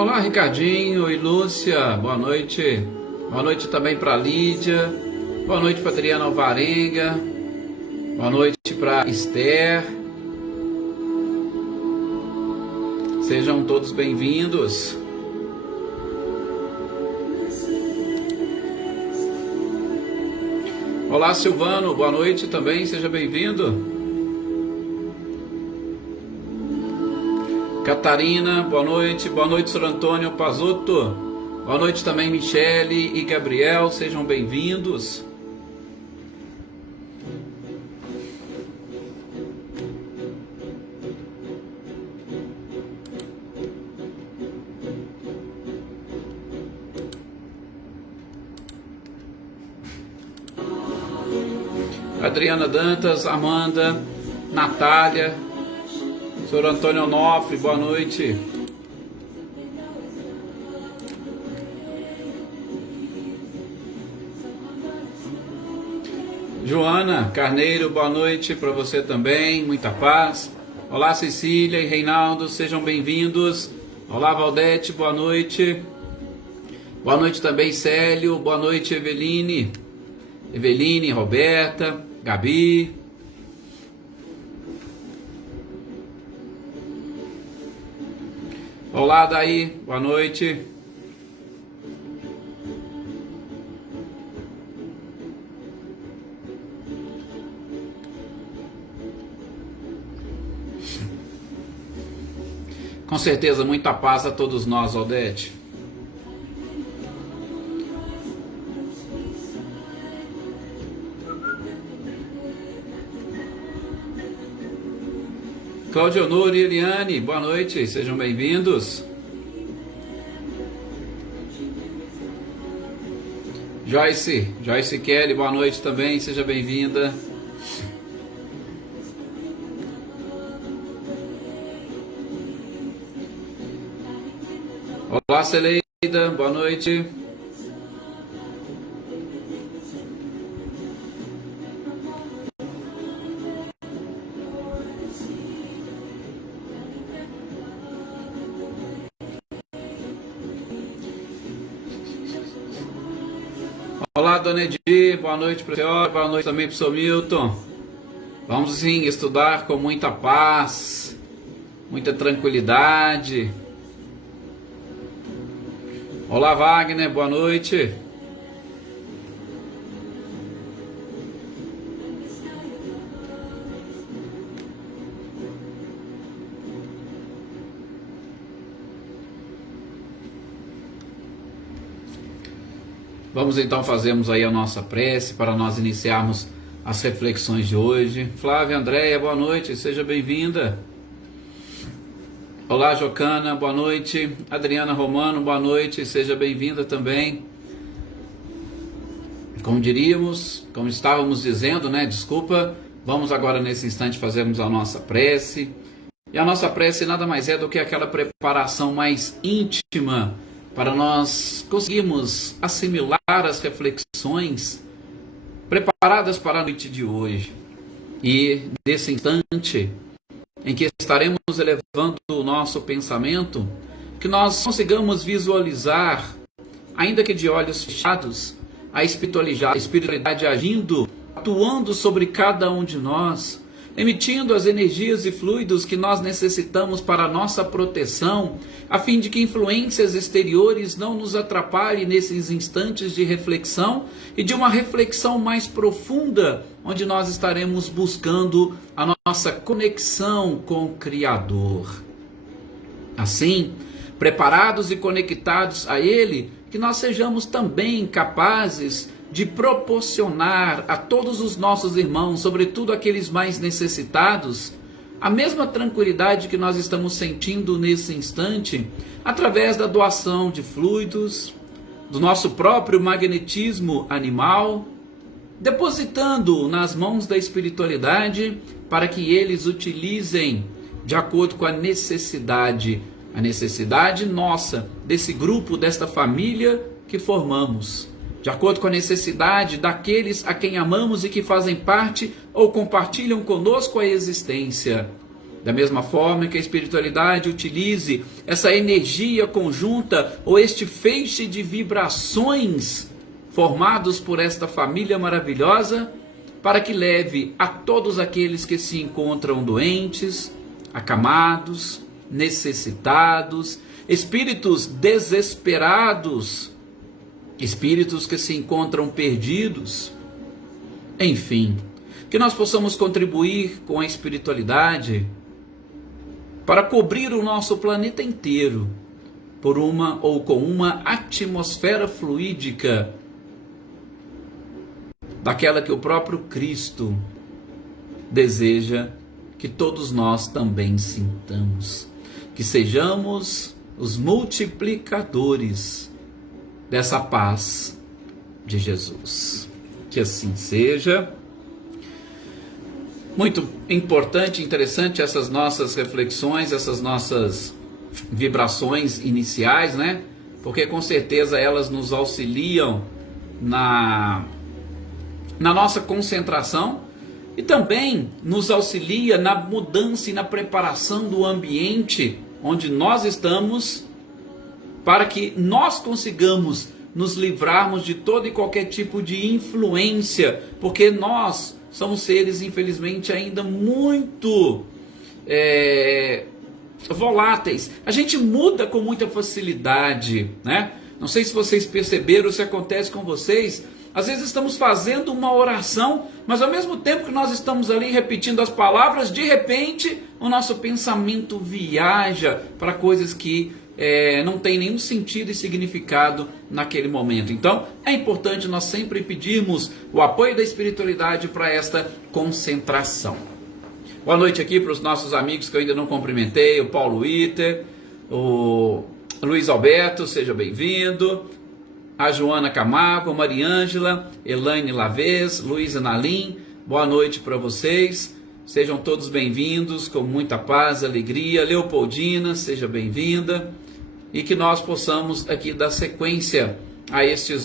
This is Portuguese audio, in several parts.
Olá, Ricardinho e Lúcia, boa noite. Boa noite também para Lídia, boa noite para Adriana Alvarenga, boa noite para Esther. Sejam todos bem-vindos. Olá, Silvano, boa noite também, seja bem-vindo. Catarina, boa noite, Sr. Antônio Pazotto, boa noite também, Michele e Gabriel, sejam bem-vindos. Adriana Dantas, Amanda, Natália, Sr. Antônio Onofre, boa noite. Joana Carneiro, boa noite para você também, muita paz. Olá, Cecília e Reinaldo, sejam bem-vindos. Olá, Valdete, boa noite. Boa noite também, Célio, boa noite, Eveline, Roberta, Gabi. Olá, Daí, boa noite. Com certeza, muita paz a todos nós, Aldete. Cláudio Honor e Eliane, boa noite, sejam bem-vindos. Joyce Kelly, boa noite também, seja bem-vinda. Olá, Celeida, boa noite. Olá, Dona Edi, boa noite para a senhora, boa noite também para o Sr. Milton. Vamos sim estudar com muita paz, muita tranquilidade. Olá, Wagner, boa noite. Vamos então fazermos aí a nossa prece para nós iniciarmos as reflexões de hoje. Flávia Andréia, boa noite, seja bem-vinda. Olá, Jocana, boa noite. Adriana Romano, boa noite, seja bem-vinda também. Como estávamos dizendo, desculpa, vamos agora nesse instante fazermos a nossa prece. E a nossa prece nada mais é do que aquela preparação mais íntima para nós conseguirmos assimilar as reflexões preparadas para a noite de hoje. E nesse instante em que estaremos elevando o nosso pensamento, que nós consigamos visualizar, ainda que de olhos fechados, a espiritualidade agindo, atuando sobre cada um de nós, emitindo as energias e fluidos que nós necessitamos para a nossa proteção, a fim de que influências exteriores não nos atrapalhem nesses instantes de reflexão e de uma reflexão mais profunda, onde nós estaremos buscando a nossa conexão com o Criador. Assim, preparados e conectados a Ele, que nós sejamos também capazes de proporcionar a todos os nossos irmãos, sobretudo aqueles mais necessitados, a mesma tranquilidade que nós estamos sentindo nesse instante, através da doação de fluidos, do nosso próprio magnetismo animal, depositando nas mãos da espiritualidade para que eles utilizem de acordo com a necessidade nossa, desse grupo, desta família que formamos, de acordo com a necessidade daqueles a quem amamos e que fazem parte ou compartilham conosco a existência. Da mesma forma que a espiritualidade utilize essa energia conjunta ou este feixe de vibrações formados por esta família maravilhosa, para que leve a todos aqueles que se encontram doentes, acamados, necessitados, espíritos desesperados, espíritos que se encontram perdidos, enfim, que nós possamos contribuir com a espiritualidade para cobrir o nosso planeta inteiro por uma ou com uma atmosfera fluídica daquela que o próprio Cristo deseja que todos nós também sintamos, que sejamos os multiplicadores dessa paz de Jesus. Que assim seja. Muito importante, interessante essas nossas reflexões, essas nossas vibrações iniciais, né? Porque com certeza elas nos auxiliam na nossa concentração e também nos auxilia na mudança e na preparação do ambiente onde nós estamos, para que nós consigamos nos livrarmos de todo e qualquer tipo de influência, porque nós somos seres, infelizmente, ainda muito voláteis. A gente muda com muita facilidade, né? Não sei se vocês perceberam, se acontece com vocês. Às vezes estamos fazendo uma oração, mas ao mesmo tempo que nós estamos ali repetindo as palavras, de repente o nosso pensamento viaja para coisas que não tem nenhum sentido e significado naquele momento. Então é importante nós sempre pedirmos o apoio da espiritualidade para esta concentração. Boa noite aqui para os nossos amigos que eu ainda não cumprimentei, o Paulo Iter, o Luiz Alberto, seja bem-vindo, a Joana Camargo, Mariângela, Elaine Lavez, Luísa Nalim, boa noite para vocês, sejam todos bem-vindos, com muita paz, alegria. Leopoldina, seja bem-vinda, e que nós possamos aqui dar sequência a essa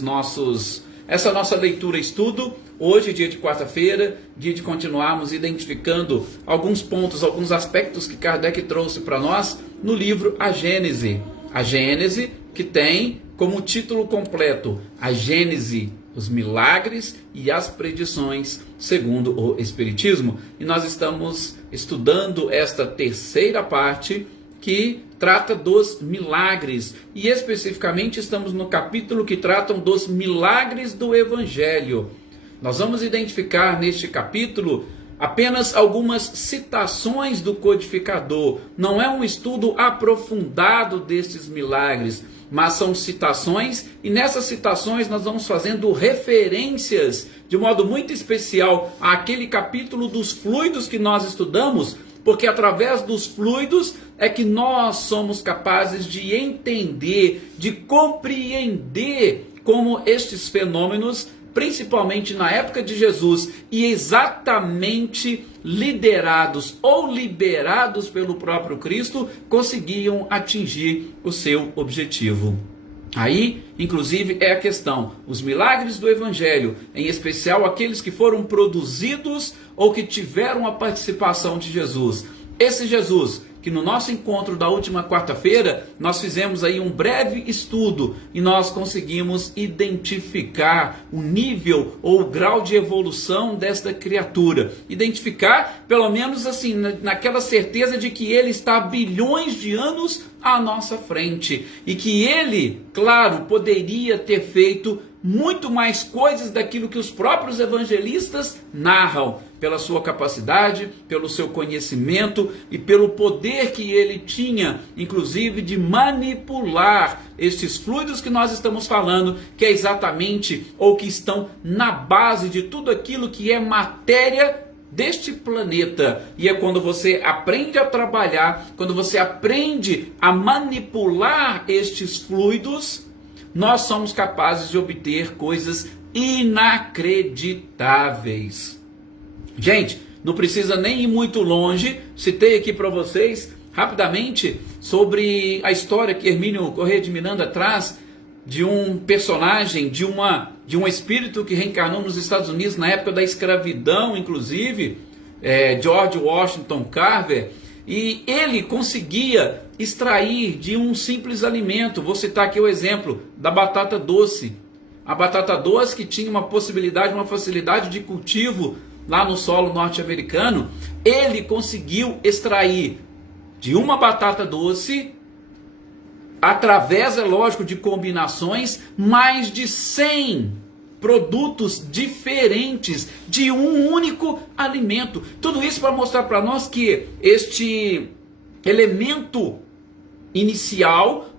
nossa leitura e estudo. Hoje, dia de quarta-feira, dia de continuarmos identificando alguns pontos, alguns aspectos que Kardec trouxe para nós no livro A Gênese. A Gênese, que tem como título completo a Gênese, os milagres e as predições segundo o Espiritismo. E nós estamos estudando esta terceira parte que trata dos milagres. E especificamente estamos no capítulo que tratam dos milagres do Evangelho. Nós vamos identificar neste capítulo apenas algumas citações do codificador. Não é um estudo aprofundado destes milagres, mas são citações, e nessas citações nós vamos fazendo referências de modo muito especial àquele capítulo dos fluidos que nós estudamos, porque através dos fluidos é que nós somos capazes de entender, de compreender como estes fenômenos, principalmente na época de Jesus, e exatamente liderados ou liberados pelo próprio Cristo, conseguiam atingir o seu objetivo. Aí, inclusive, é a questão, os milagres do Evangelho, em especial aqueles que foram produzidos ou que tiveram a participação de Jesus. Esse Jesus, que no nosso encontro da última quarta-feira, nós fizemos aí um breve estudo e nós conseguimos identificar o nível ou o grau de evolução desta criatura. Identificar, pelo menos assim, naquela certeza de que ele está há bilhões de anos à nossa frente. E que ele, claro, poderia ter feito muito mais coisas daquilo que os próprios evangelistas narram, pela sua capacidade, pelo seu conhecimento e pelo poder que ele tinha, inclusive de manipular estes fluidos que nós estamos falando, que é exatamente ou que estão na base de tudo aquilo que é matéria deste planeta. E é quando você aprende a trabalhar, quando você aprende a manipular estes fluidos, nós somos capazes de obter coisas inacreditáveis. Gente, não precisa nem ir muito longe. Citei aqui para vocês rapidamente sobre a história que Hermínio Corrêa de Miranda traz de um personagem, de um espírito que reencarnou nos Estados Unidos na época da escravidão, inclusive, George Washington Carver. E ele conseguia extrair de um simples alimento. Vou citar aqui o exemplo da batata doce. A batata doce, que tinha uma possibilidade, uma facilidade de cultivo lá no solo norte-americano, ele conseguiu extrair de uma batata doce, através, é lógico, de combinações, mais de 100 produtos diferentes de um único alimento. Tudo isso para mostrar para nós que este elemento inicial,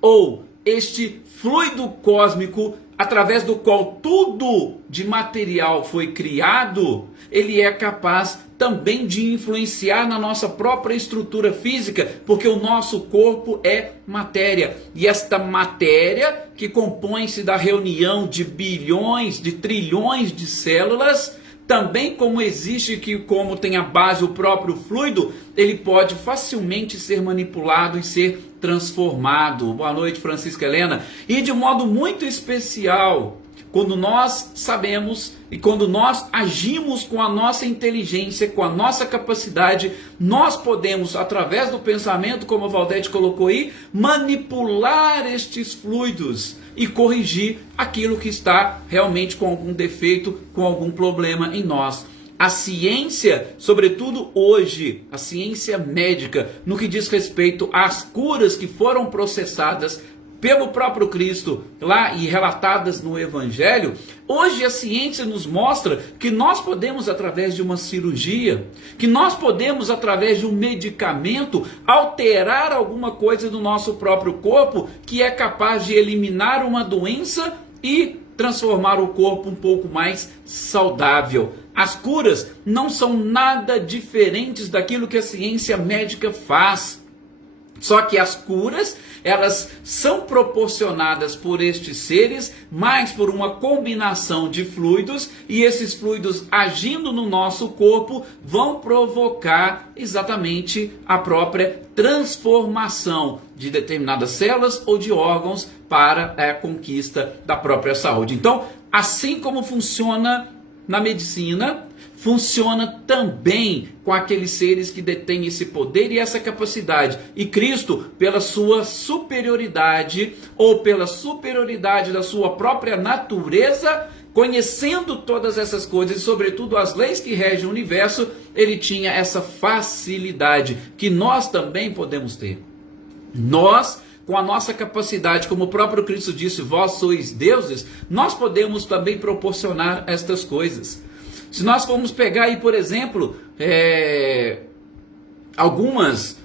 ou este fluido cósmico, através do qual tudo de material foi criado, ele é capaz também de influenciar na nossa própria estrutura física, porque o nosso corpo é matéria. E esta matéria, que compõe-se da reunião de bilhões, de trilhões de células, também como existe, que como tem a base o próprio fluido, ele pode facilmente ser manipulado e ser transformado. Boa noite, Francisca Helena. E de modo muito especial, quando nós sabemos e quando nós agimos com a nossa inteligência, com a nossa capacidade, nós podemos, através do pensamento, como a Valdete colocou aí, manipular estes fluidos e corrigir aquilo que está realmente com algum defeito, com algum problema em nós. A ciência, sobretudo hoje, a ciência médica, no que diz respeito às curas que foram processadas pelo próprio Cristo lá e relatadas no Evangelho, hoje a ciência nos mostra que nós podemos, através de uma cirurgia, que nós podemos, através de um medicamento, alterar alguma coisa do nosso próprio corpo que é capaz de eliminar uma doença e transformar o corpo um pouco mais saudável. As curas não são nada diferentes daquilo que a ciência médica faz. Só que as curas, elas são proporcionadas por estes seres, mas por uma combinação de fluidos, e esses fluidos agindo no nosso corpo vão provocar exatamente a própria transformação de determinadas células ou de órgãos para a conquista da própria saúde. Então, assim como funciona na medicina, funciona também com aqueles seres que detêm esse poder e essa capacidade. E Cristo, pela sua superioridade, ou pela superioridade da sua própria natureza, conhecendo todas essas coisas e sobretudo as leis que regem o universo, ele tinha essa facilidade que nós também podemos ter. Nós, com a nossa capacidade, como o próprio Cristo disse, vós sois deuses, nós podemos também proporcionar estas coisas. Se nós formos pegar aí, por exemplo, algumas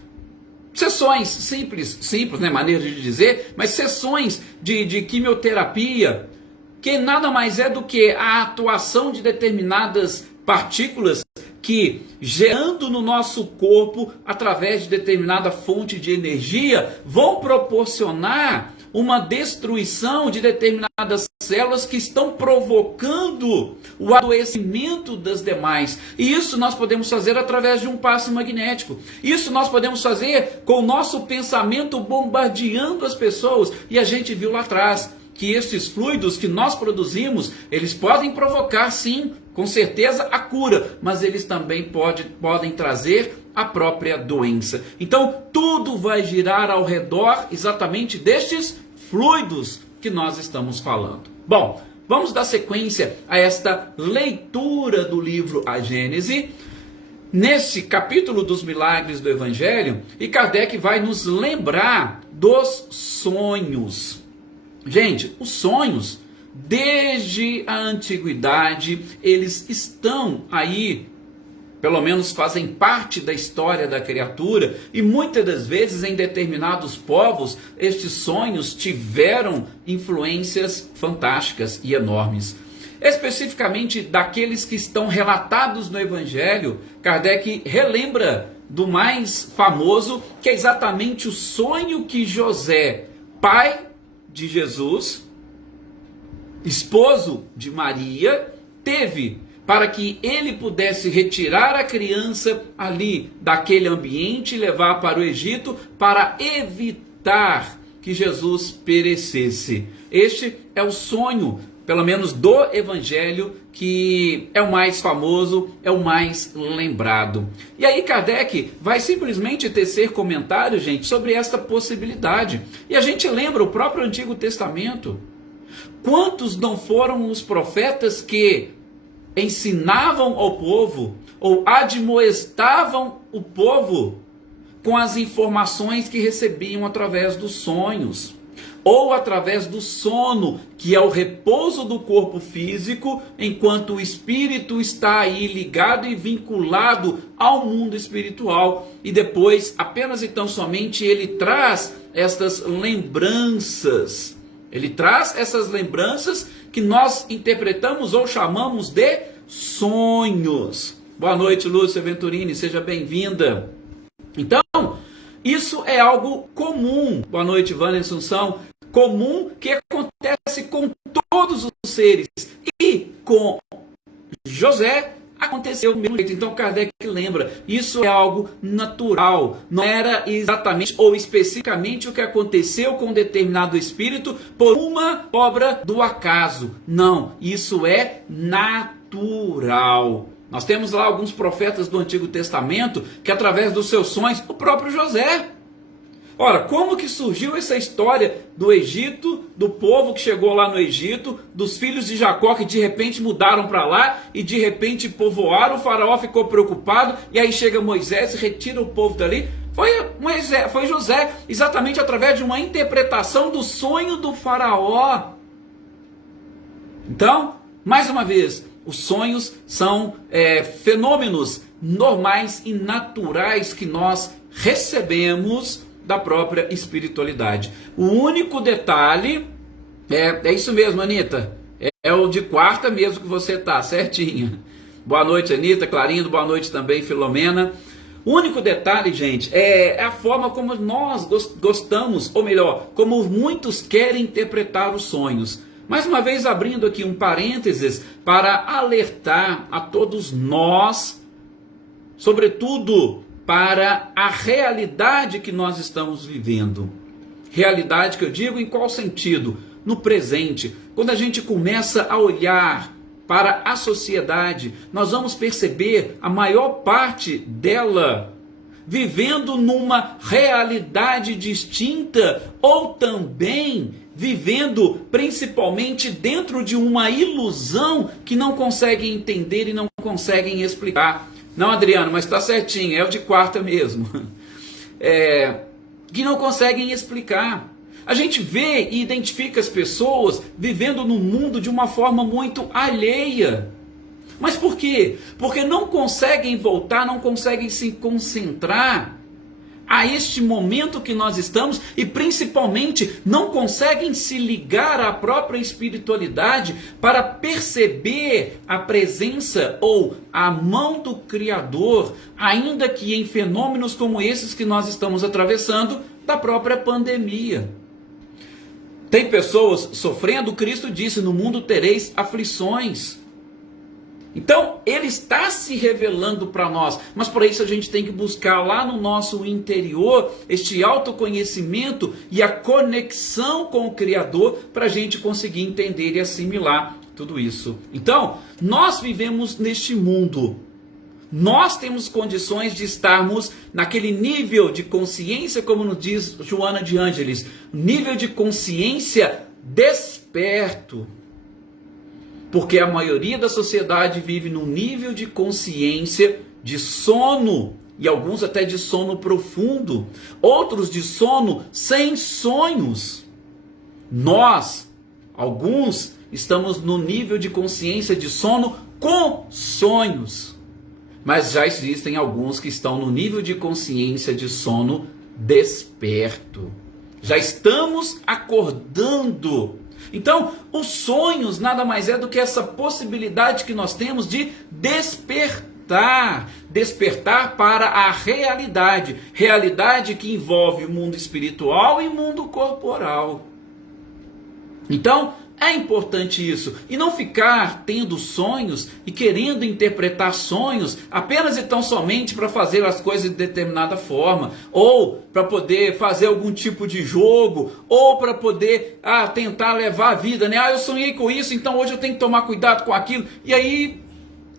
sessões simples, né, maneira de dizer, mas sessões de quimioterapia, que nada mais é do que a atuação de determinadas partículas que, gerando no nosso corpo, através de determinada fonte de energia, vão proporcionar uma destruição de determinadas células que estão provocando o adoecimento das demais. E isso nós podemos fazer através de um passe magnético. Isso nós podemos fazer com o nosso pensamento bombardeando as pessoas. E a gente viu lá atrás que estes fluidos que nós produzimos, eles podem provocar, sim, com certeza, a cura, mas eles também podem trazer a própria doença. Então, tudo vai girar ao redor exatamente destes fluidos que nós estamos falando. Bom, vamos dar sequência a esta leitura do livro A Gênese, nesse capítulo dos milagres do Evangelho, e Kardec vai nos lembrar dos sonhos. Gente, os sonhos, desde a antiguidade, eles estão aí, pelo menos fazem parte da história da criatura, e muitas das vezes em determinados povos, estes sonhos tiveram influências fantásticas e enormes. Especificamente daqueles que estão relatados no Evangelho, Kardec relembra do mais famoso, que é exatamente o sonho que José, pai de Jesus, esposo de Maria, teve para que ele pudesse retirar a criança ali daquele ambiente e levar para o Egito para evitar que Jesus perecesse. Este é o sonho pelo menos do Evangelho, que é o mais famoso, é o mais lembrado. E aí Kardec vai simplesmente tecer comentários, gente, sobre esta possibilidade. E a gente lembra o próprio Antigo Testamento. Quantos não foram os profetas que ensinavam ao povo ou admoestavam o povo com as informações que recebiam através dos sonhos ou através do sono, que é o repouso do corpo físico, enquanto o espírito está aí ligado e vinculado ao mundo espiritual, e depois, apenas e tão somente, ele traz estas lembranças. Ele traz essas lembranças que nós interpretamos ou chamamos de sonhos. Boa noite, Lúcia Venturini, seja bem-vinda. Então, isso é algo comum. Boa noite, Vânia Assunção. Comum, que acontece com todos os seres. E com José aconteceu do mesmo jeito. Então Kardec lembra, isso é algo natural. Não era exatamente ou especificamente o que aconteceu com um determinado espírito por uma obra do acaso. Não, isso é natural. Nós temos lá alguns profetas do Antigo Testamento que, através dos seus sonhos, o próprio José. Ora, como que surgiu essa história do Egito, do povo que chegou lá no Egito, dos filhos de Jacó que de repente mudaram para lá e de repente povoaram, o faraó ficou preocupado e aí chega Moisés e retira o povo dali? Foi José, exatamente através de uma interpretação do sonho do faraó. Então, mais uma vez, os sonhos são fenômenos normais e naturais que nós recebemos da própria espiritualidade. O único detalhe é isso mesmo, Anitta. É o de quarta mesmo que você está, certinho. Boa noite, Anitta, Clarindo, boa noite também, Filomena. O único detalhe, gente, é a forma como nós gostamos, ou melhor, como muitos querem interpretar os sonhos. Mais uma vez, abrindo aqui um parênteses para alertar a todos nós, sobretudo para a realidade que nós estamos vivendo. Realidade que eu digo em qual sentido? No presente. Quando a gente começa a olhar para a sociedade, nós vamos perceber a maior parte dela vivendo numa realidade distinta ou também vivendo principalmente dentro de uma ilusão que não conseguem entender e não conseguem explicar. Não, Adriano, mas está certinho, é o de quarta mesmo. Que não conseguem explicar. A gente vê e identifica as pessoas vivendo no mundo de uma forma muito alheia. Mas por quê? Porque não conseguem voltar, não conseguem se concentrar a este momento que nós estamos e principalmente não conseguem se ligar à própria espiritualidade para perceber a presença ou a mão do Criador, ainda que em fenômenos como esses que nós estamos atravessando da própria pandemia. Tem pessoas sofrendo, Cristo disse, no mundo tereis aflições. Então, ele está se revelando para nós, mas para isso a gente tem que buscar lá no nosso interior este autoconhecimento e a conexão com o Criador para a gente conseguir entender e assimilar tudo isso. Então, nós vivemos neste mundo, nós temos condições de estarmos naquele nível de consciência, como nos diz Joana de Ângeles, nível de consciência desperto. Porque a maioria da sociedade vive num nível de consciência de sono, e alguns até de sono profundo, outros de sono sem sonhos. Nós, alguns, estamos no nível de consciência de sono com sonhos. Mas já existem alguns que estão no nível de consciência de sono desperto. Já estamos acordando. Então, os sonhos nada mais é do que essa possibilidade que nós temos de despertar. Despertar para a realidade. Realidade que envolve o mundo espiritual e o mundo corporal. Então, É importante isso. E não ficar tendo sonhos e querendo interpretar sonhos apenas e tão somente para fazer as coisas de determinada forma, ou para poder fazer algum tipo de jogo, ou para poder tentar levar a vida, né? Eu sonhei com isso, então hoje eu tenho que tomar cuidado com aquilo. E aí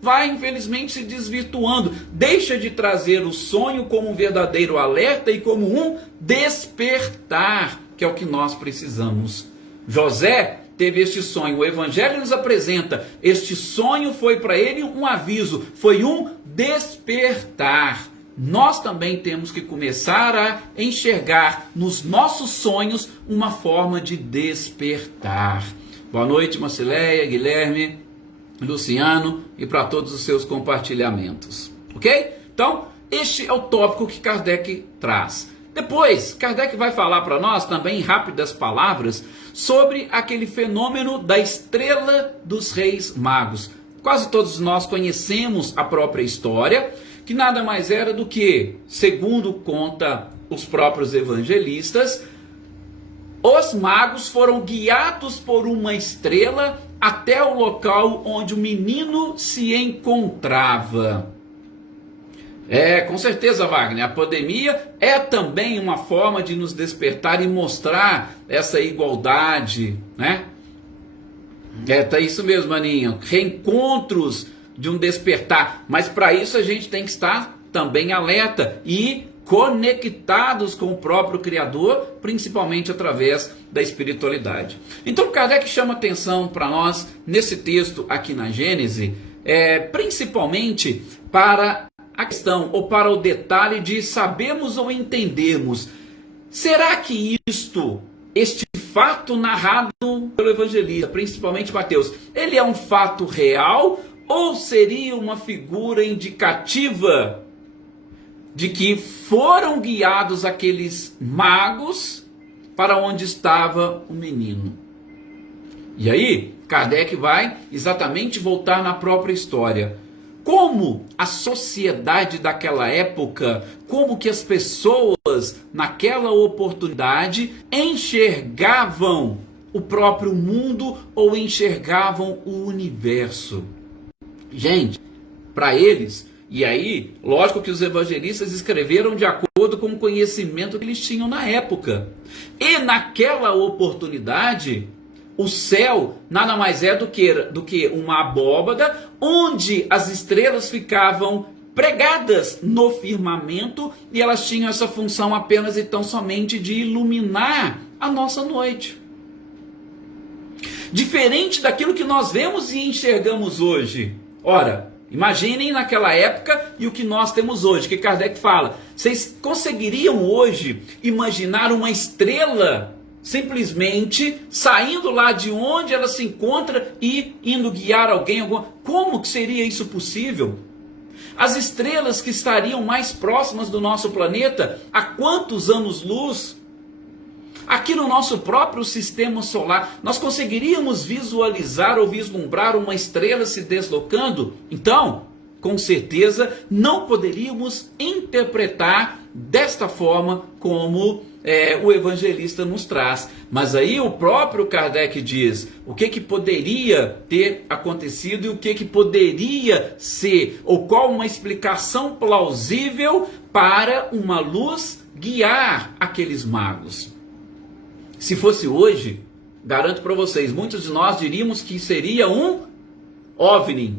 vai infelizmente se desvirtuando. Deixa de trazer o sonho como um verdadeiro alerta e como um despertar, que é o que nós precisamos. José teve este sonho, o Evangelho nos apresenta, este sonho foi para ele um aviso, foi um despertar. Nós também temos que começar a enxergar nos nossos sonhos uma forma de despertar. Boa noite, Marcileia, Guilherme, Luciano e para todos os seus compartilhamentos, ok? Então, este é o tópico que Kardec traz. Depois, Kardec vai falar para nós, também em rápidas palavras, sobre aquele fenômeno da estrela dos reis magos. Quase todos nós conhecemos a própria história, que nada mais era do que, segundo conta os próprios evangelistas, os magos foram guiados por uma estrela até o local onde o menino se encontrava. Com certeza, Wagner, a pandemia é também uma forma de nos despertar e mostrar essa igualdade, né? Tá isso mesmo, Maninho, reencontros de um despertar, mas para isso a gente tem que estar também alerta e conectados com o próprio Criador, principalmente através da espiritualidade. Então Kardec chama atenção para nós, nesse texto aqui na Gênese, principalmente para a questão, ou para o detalhe de sabemos ou entendemos, será que este fato narrado pelo evangelista, principalmente Mateus, ele é um fato real ou seria uma figura indicativa de que foram guiados aqueles magos para onde estava o menino? E aí, Kardec vai exatamente voltar na própria história. Como a sociedade daquela época, como que as pessoas naquela oportunidade enxergavam o próprio mundo ou enxergavam o universo. Gente, para eles, e aí, lógico que os evangelistas escreveram de acordo com o conhecimento que eles tinham na época. E naquela oportunidade, o céu nada mais é do que uma abóbada onde as estrelas ficavam pregadas no firmamento e elas tinham essa função apenas e tão somente de iluminar a nossa noite. Diferente daquilo que nós vemos e enxergamos hoje. Ora, imaginem naquela época e o que nós temos hoje, que Kardec fala. Vocês conseguiriam hoje imaginar uma estrela simplesmente saindo lá de onde ela se encontra e indo guiar alguém? Como que seria isso possível? As estrelas que estariam mais próximas do nosso planeta, há quantos anos-luz? Aqui no nosso próprio sistema solar, nós conseguiríamos visualizar ou vislumbrar uma estrela se deslocando? Então, com certeza, não poderíamos interpretar desta forma como o evangelista nos traz. Mas aí o próprio Kardec diz o que poderia ter acontecido e o que poderia ser, ou qual uma explicação plausível para uma luz guiar aqueles magos. Se fosse hoje, garanto para vocês, muitos de nós diríamos que seria um OVNI.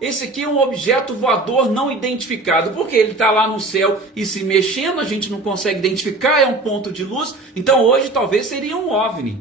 Esse aqui é um objeto voador não identificado, porque ele está lá no céu e se mexendo, a gente não consegue identificar, é um ponto de luz, então hoje talvez seria um OVNI.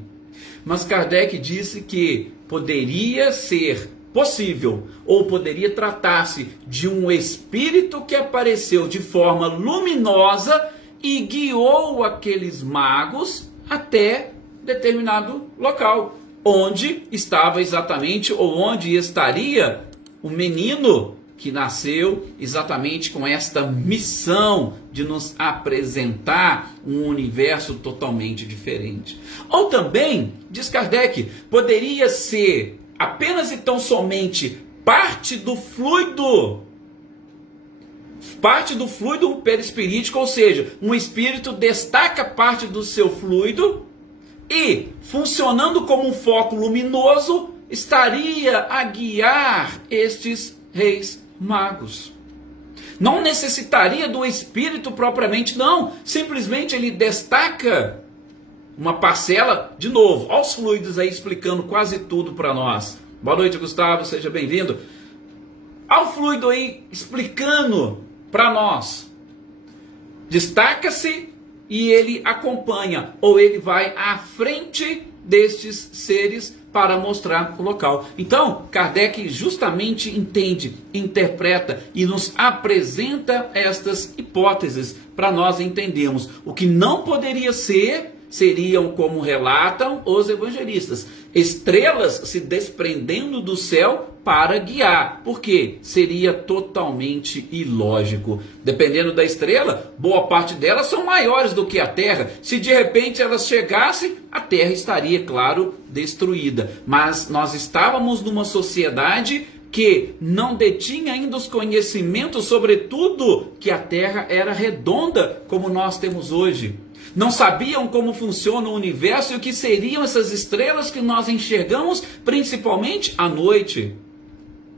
Mas Kardec disse que poderia ser possível, ou poderia tratar-se de um espírito que apareceu de forma luminosa e guiou aqueles magos até determinado local, onde estava exatamente, ou onde estaria o menino que nasceu exatamente com esta missão de nos apresentar um universo totalmente diferente. Ou também, diz Kardec, poderia ser apenas e tão somente parte do fluido perispirítico, ou seja, um espírito destaca parte do seu fluido e, funcionando como um foco luminoso, estaria a guiar estes reis magos. Não necessitaria do Espírito propriamente, não. Simplesmente ele destaca uma parcela, de novo, olha os fluidos aí explicando quase tudo para nós. Boa noite, Gustavo, seja bem-vindo. Olha o fluido aí explicando para nós. Destaca-se e ele acompanha, ou ele vai à frente destes seres para mostrar o local. Então, Kardec justamente entende, interpreta e nos apresenta estas hipóteses para nós entendermos. O que não poderia ser, seriam, como relatam os evangelistas, estrelas se desprendendo do céu para guiar, porque seria totalmente ilógico. Dependendo da estrela, boa parte delas são maiores do que a Terra. Se de repente elas chegassem, a Terra estaria, claro, destruída. Mas nós estávamos numa sociedade que não detinha ainda os conhecimentos, sobretudo que a Terra era redonda, como nós temos hoje. Não sabiam como funciona o universo e o que seriam essas estrelas que nós enxergamos, principalmente à noite.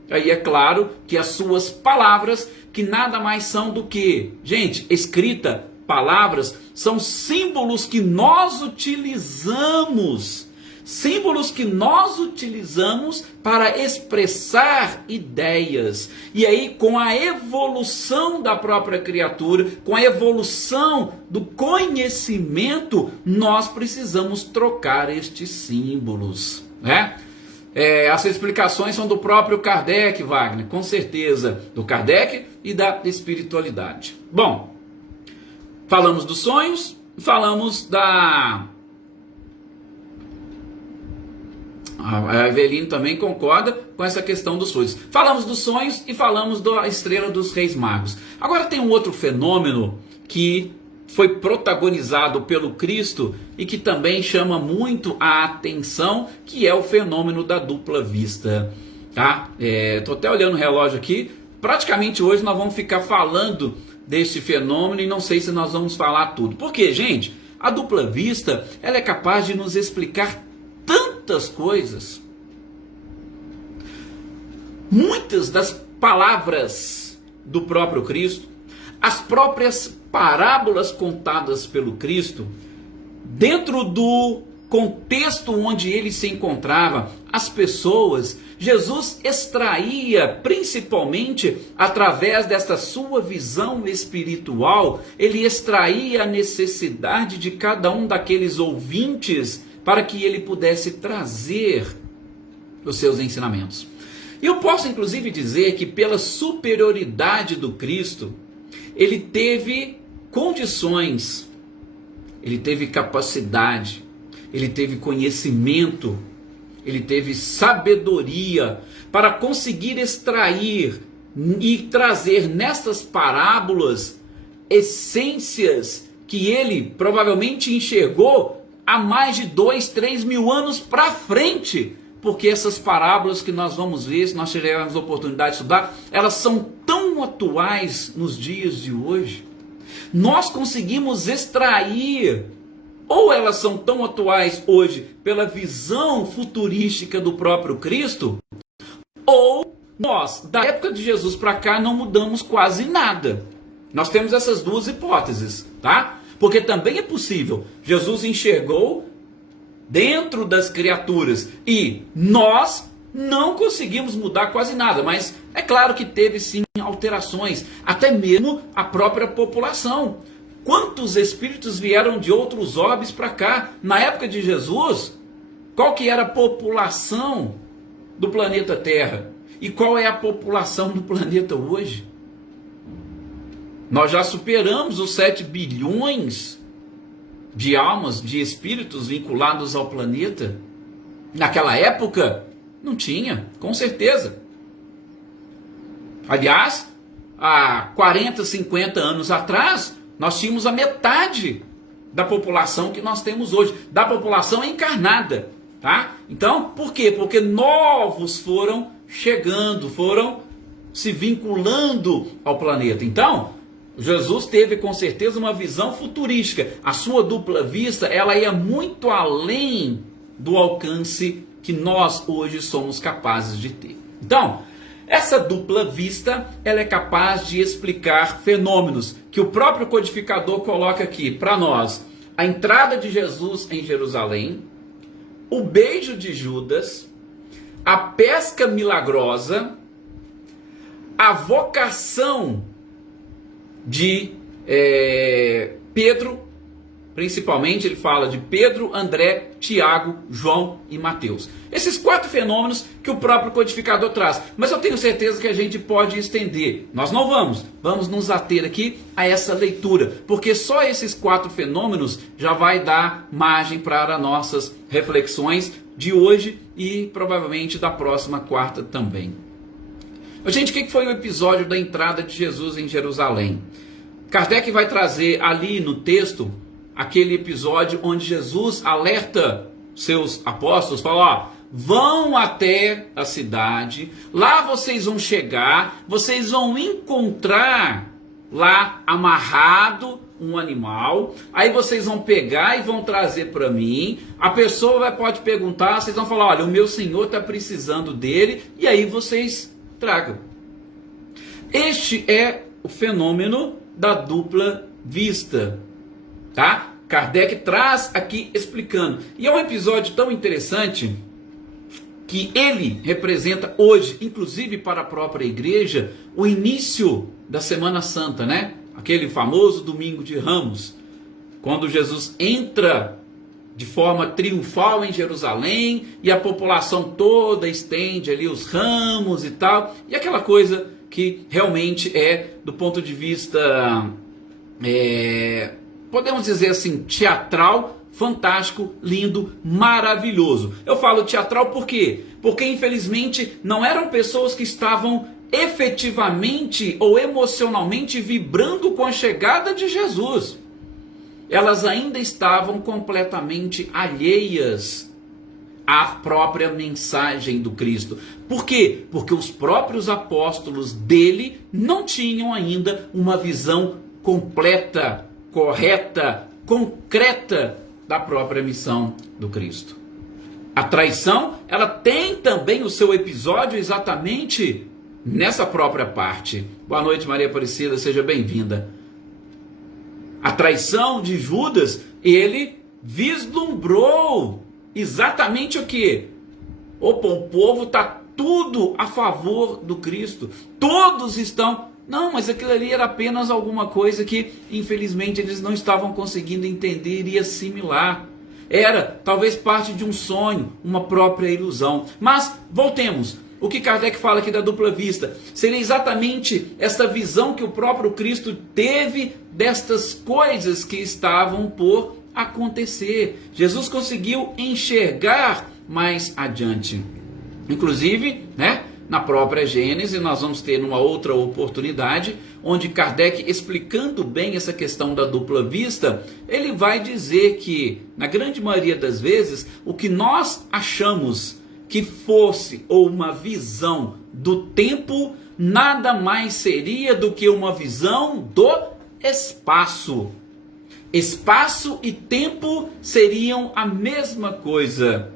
Aí é claro que as suas palavras, que nada mais são do que, gente, escrita, palavras, são símbolos que nós utilizamos. Símbolos que nós utilizamos para expressar ideias. E aí, com a evolução da própria criatura, com a evolução do conhecimento, nós precisamos trocar estes símbolos, né? Essas explicações são do próprio Kardec, Wagner, com certeza, do Kardec e da espiritualidade. Bom, falamos dos sonhos, falamos da... A Eveline também concorda com essa questão dos sonhos. Falamos dos sonhos e falamos da estrela dos Reis Magos. Agora tem um outro fenômeno que foi protagonizado pelo Cristo e que também chama muito a atenção, que é o fenômeno da dupla vista. Tá? Tô até olhando o relógio aqui. Praticamente hoje nós vamos ficar falando deste fenômeno e não sei se nós vamos falar tudo. Por quê, gente? A dupla vista, ela é capaz de nos explicar tantas coisas. Muitas das palavras do próprio Cristo, as próprias parábolas contadas pelo Cristo, dentro do contexto onde ele se encontrava, as pessoas, Jesus extraía, principalmente através desta sua visão espiritual, ele extraía a necessidade de cada um daqueles ouvintes para que ele pudesse trazer os seus ensinamentos. E eu posso inclusive dizer que pela superioridade do Cristo, ele teve condições, ele teve capacidade, ele teve conhecimento, ele teve sabedoria para conseguir extrair e trazer nestas parábolas essências que ele provavelmente enxergou há mais de 2, 3 mil anos para frente, porque essas parábolas que nós vamos ver, se nós tivermos a oportunidade de estudar, elas são tão atuais nos dias de hoje. Nós conseguimos extrair, ou elas são tão atuais hoje pela visão futurística do próprio Cristo, ou nós, da época de Jesus para cá, não mudamos quase nada. Nós temos essas duas hipóteses, tá? Porque também é possível, Jesus enxergou dentro das criaturas e nós não conseguimos mudar quase nada, mas é claro que teve sim alterações, até mesmo a própria população. Quantos espíritos vieram de outros orbes para cá? Na época de Jesus, qual que era a população do planeta Terra? E qual é a população do planeta hoje? Nós já superamos os 7 bilhões de almas, de espíritos vinculados ao planeta. Naquela época, não tinha, com certeza. Aliás, há 40, 50 anos atrás, nós tínhamos a metade da população que nós temos hoje, da população encarnada, tá? Então, por quê? Porque novos foram chegando, foram se vinculando ao planeta. Então, Jesus teve com certeza uma visão futurística. A sua dupla vista, ela ia muito além do alcance que nós hoje somos capazes de ter. Então, essa dupla vista, ela é capaz de explicar fenômenos que o próprio codificador coloca aqui para nós. A entrada de Jesus em Jerusalém, o beijo de Judas, a pesca milagrosa, a vocação de Pedro, principalmente ele fala de Pedro, André, Tiago, João e Mateus. Esses 4 fenômenos que o próprio codificador traz. Mas eu tenho certeza que a gente pode estender. Nós não vamos nos ater aqui a essa leitura, porque só esses 4 fenômenos já vai dar margem para nossas reflexões de hoje e provavelmente da próxima quarta também. Gente, o que foi o episódio da entrada de Jesus em Jerusalém? Kardec vai trazer ali no texto aquele episódio onde Jesus alerta seus apóstolos, fala, vão até a cidade, lá vocês vão chegar, vocês vão encontrar lá amarrado um animal, aí vocês vão pegar e vão trazer para mim, a pessoa pode perguntar, vocês vão falar, olha, o meu senhor está precisando dele, e aí vocês tragam. Este é o fenômeno da dupla vista, tá? Kardec traz aqui explicando. E é um episódio tão interessante que ele representa hoje, inclusive para a própria igreja, o início da Semana Santa, né? Aquele famoso domingo de Ramos, quando Jesus entra de forma triunfal em Jerusalém e a população toda estende ali os ramos e tal, e aquela coisa que realmente é, do ponto de vista, podemos dizer assim, teatral, fantástico, lindo, maravilhoso. Eu falo teatral por quê? Porque infelizmente não eram pessoas que estavam efetivamente ou emocionalmente vibrando com a chegada de Jesus. Elas ainda estavam completamente alheias à própria mensagem do Cristo. Por quê? Porque os próprios apóstolos dele não tinham ainda uma visão completa, correta, concreta da própria missão do Cristo. A traição, ela tem também o seu episódio exatamente nessa própria parte. Boa noite, Maria Aparecida, seja bem-vinda. A traição de Judas, ele vislumbrou exatamente o que? Opa, o povo está tudo a favor do Cristo. Todos estão... Não, mas aquilo ali era apenas alguma coisa que, infelizmente, eles não estavam conseguindo entender e assimilar. Era, talvez, parte de um sonho, uma própria ilusão. Mas, voltemos. O que Kardec fala aqui da dupla vista seria exatamente essa visão que o próprio Cristo teve destas coisas que estavam por acontecer. Jesus conseguiu enxergar mais adiante. Inclusive, né, na própria Gênesis, nós vamos ter uma outra oportunidade, onde Kardec, explicando bem essa questão da dupla vista, ele vai dizer que, na grande maioria das vezes, o que nós achamos que fosse ou uma visão do tempo, nada mais seria do que uma visão do espaço. Espaço e tempo seriam a mesma coisa.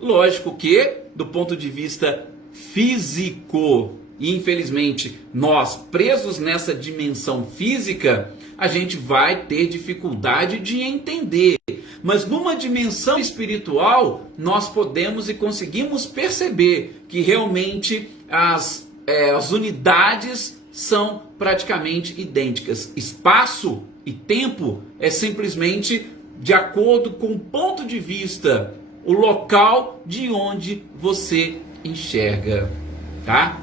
Lógico que, do ponto de vista físico, e infelizmente nós presos nessa dimensão física, a gente vai ter dificuldade de entender. Mas numa dimensão espiritual, nós podemos e conseguimos perceber que realmente as unidades são praticamente idênticas. Espaço e tempo é simplesmente de acordo com o ponto de vista, o local de onde você enxerga, tá?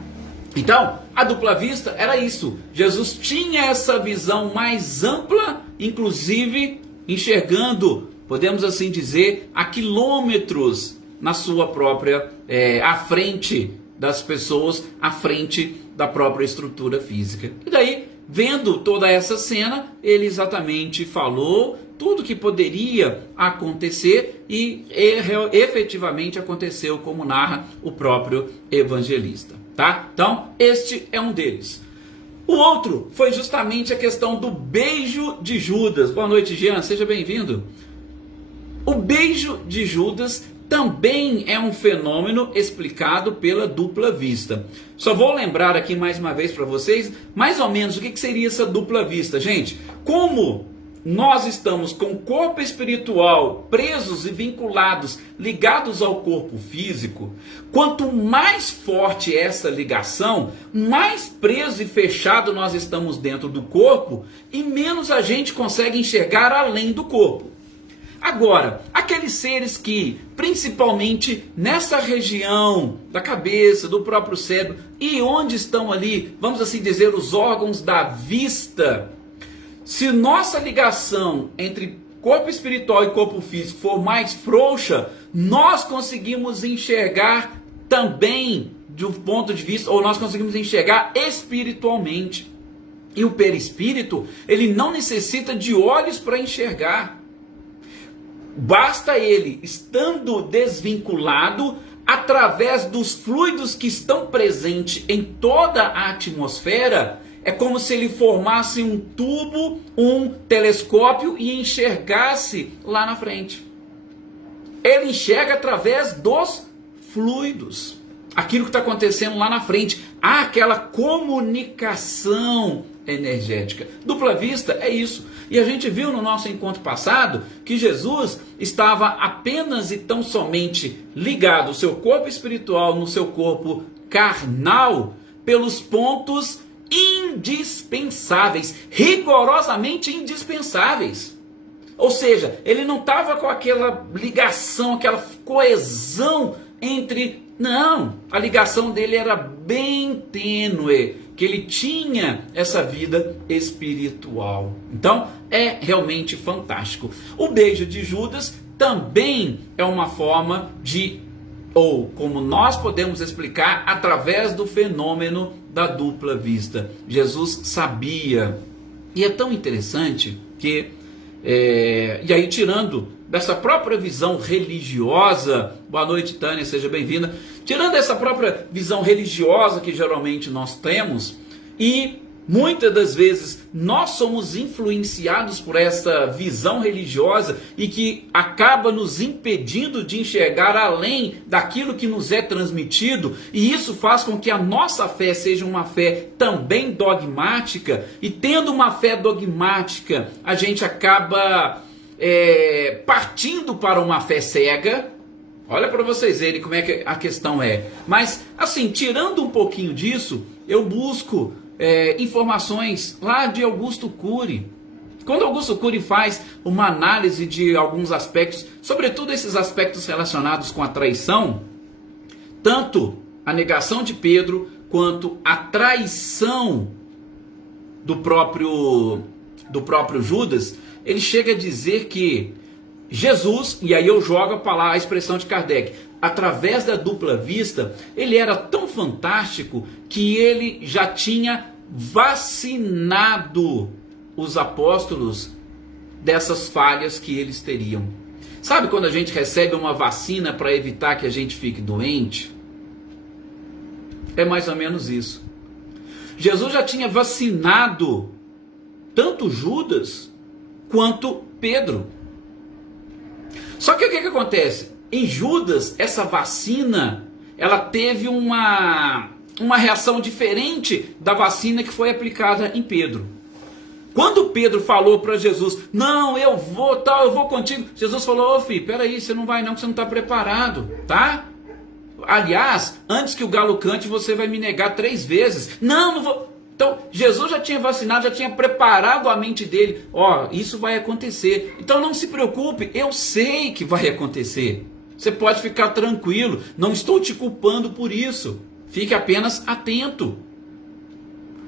Então, a dupla vista era isso. Jesus tinha essa visão mais ampla, inclusive enxergando, podemos assim dizer, a quilômetros na sua própria, à frente das pessoas, à frente da própria estrutura física. E daí, vendo toda essa cena, ele exatamente falou tudo que poderia acontecer e efetivamente aconteceu, como narra o próprio evangelista. Tá? Então, este é um deles. O outro foi justamente a questão do beijo de Judas. Boa noite, Jean, seja bem-vindo. O beijo de Judas também é um fenômeno explicado pela dupla vista. Só vou lembrar aqui mais uma vez para vocês, mais ou menos, o que seria essa dupla vista. Gente, como nós estamos com o corpo espiritual presos e vinculados, ligados ao corpo físico, quanto mais forte é essa ligação, mais preso e fechado nós estamos dentro do corpo e menos a gente consegue enxergar além do corpo. Agora, aqueles seres que, principalmente nessa região da cabeça, do próprio cérebro, e onde estão ali, vamos assim dizer, os órgãos da vista, se nossa ligação entre corpo espiritual e corpo físico for mais frouxa, nós conseguimos enxergar também de um ponto de vista, ou nós conseguimos enxergar espiritualmente. E o perispírito, ele não necessita de olhos para enxergar. Basta ele, estando desvinculado, através dos fluidos que estão presentes em toda a atmosfera, é como se ele formasse um tubo, um telescópio e enxergasse lá na frente. Ele enxerga através dos fluidos, aquilo que está acontecendo lá na frente. Há aquela comunicação energética. Dupla vista é isso. E a gente viu no nosso encontro passado que Jesus estava apenas e tão somente ligado o seu corpo espiritual no seu corpo carnal pelos pontos indispensáveis, rigorosamente indispensáveis. Ou seja, ele não estava com aquela ligação, aquela coesão entre... Não, a ligação dele era bem tênue, que ele tinha essa vida espiritual. Então, é realmente fantástico. O beijo de Judas também é uma forma de, ou como nós podemos explicar, através do fenômeno da dupla vista. Jesus sabia. E é tão interessante que, e aí tirando dessa própria visão religiosa, boa noite Tânia, seja bem-vinda, tirando essa própria visão religiosa que geralmente nós temos, e muitas das vezes nós somos influenciados por essa visão religiosa e que acaba nos impedindo de enxergar além daquilo que nos é transmitido, e isso faz com que a nossa fé seja uma fé também dogmática, e tendo uma fé dogmática, a gente acaba partindo para uma fé cega. Olha para vocês verem como é que a questão é. Mas, assim, tirando um pouquinho disso, eu busco informações lá de Augusto Cury. Quando Augusto Cury faz uma análise de alguns aspectos, sobretudo esses aspectos relacionados com a traição, tanto a negação de Pedro, quanto a traição do próprio Judas, ele chega a dizer que Jesus, e aí eu jogo para lá a expressão de Kardec, através da dupla vista, ele era tão fantástico que ele já tinha vacinado os apóstolos dessas falhas que eles teriam. Sabe quando a gente recebe uma vacina para evitar que a gente fique doente? É mais ou menos isso. Jesus já tinha vacinado tanto Judas quanto Pedro. Só que o que acontece? Em Judas, essa vacina, ela teve uma reação diferente da vacina que foi aplicada em Pedro. Quando Pedro falou para Jesus, não, eu vou contigo, Jesus falou, ô filho, peraí, você não vai não, que você não está preparado, tá? Aliás, antes que o galo cante, você vai me negar 3 vezes. Não vou... Então, Jesus já tinha vacinado, já tinha preparado a mente dele. Ó, isso vai acontecer. Então não se preocupe, eu sei que vai acontecer. Você pode ficar tranquilo, não estou te culpando por isso. Fique apenas atento.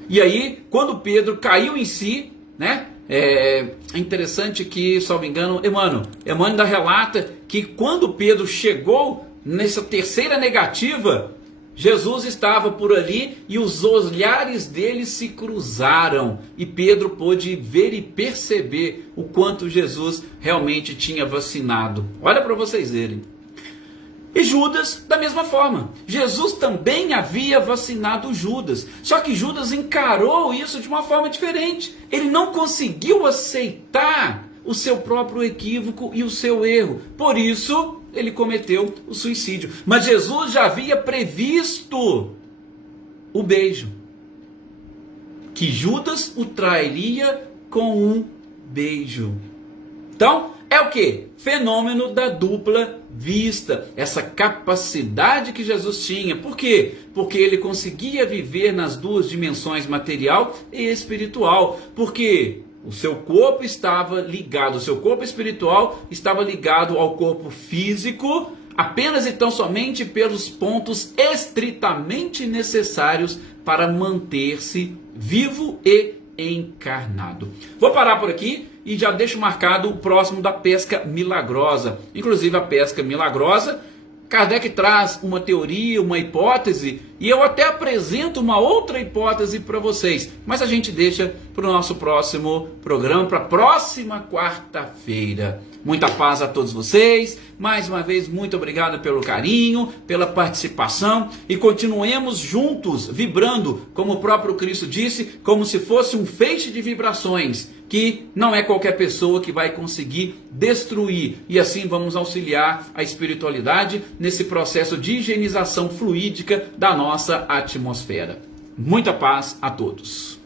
E aí, quando Pedro caiu em si, né? É interessante que, se não me engano, Emmanuel ainda relata que quando Pedro chegou nessa terceira negativa, Jesus estava por ali e os olhares deles se cruzaram e Pedro pôde ver e perceber o quanto Jesus realmente tinha vacinado. Olha para vocês verem. E Judas, da mesma forma. Jesus também havia vacinado Judas. Só que Judas encarou isso de uma forma diferente. Ele não conseguiu aceitar o seu próprio equívoco e o seu erro. Por isso, ele cometeu o suicídio. Mas Jesus já havia previsto o beijo. Que Judas o trairia com um beijo. Então, é o que? Fenômeno da dupla vista. Essa capacidade que Jesus tinha. Por quê? Porque ele conseguia viver nas duas dimensões, material e espiritual. Porque o seu corpo estava ligado, o seu corpo espiritual estava ligado ao corpo físico, apenas e tão somente pelos pontos estritamente necessários para manter-se vivo e encarnado. Vou parar por aqui e já deixo marcado o próximo da pesca milagrosa. Inclusive a pesca milagrosa, Kardec traz uma teoria, uma hipótese, e eu até apresento uma outra hipótese para vocês, mas a gente deixa para o nosso próximo programa, para a próxima quarta-feira. Muita paz a todos vocês, mais uma vez muito obrigado pelo carinho, pela participação, e continuemos juntos, vibrando, como o próprio Cristo disse, como se fosse um feixe de vibrações, que não é qualquer pessoa que vai conseguir destruir, e assim vamos auxiliar a espiritualidade nesse processo de higienização fluídica da nossa atmosfera. Muita paz a todos.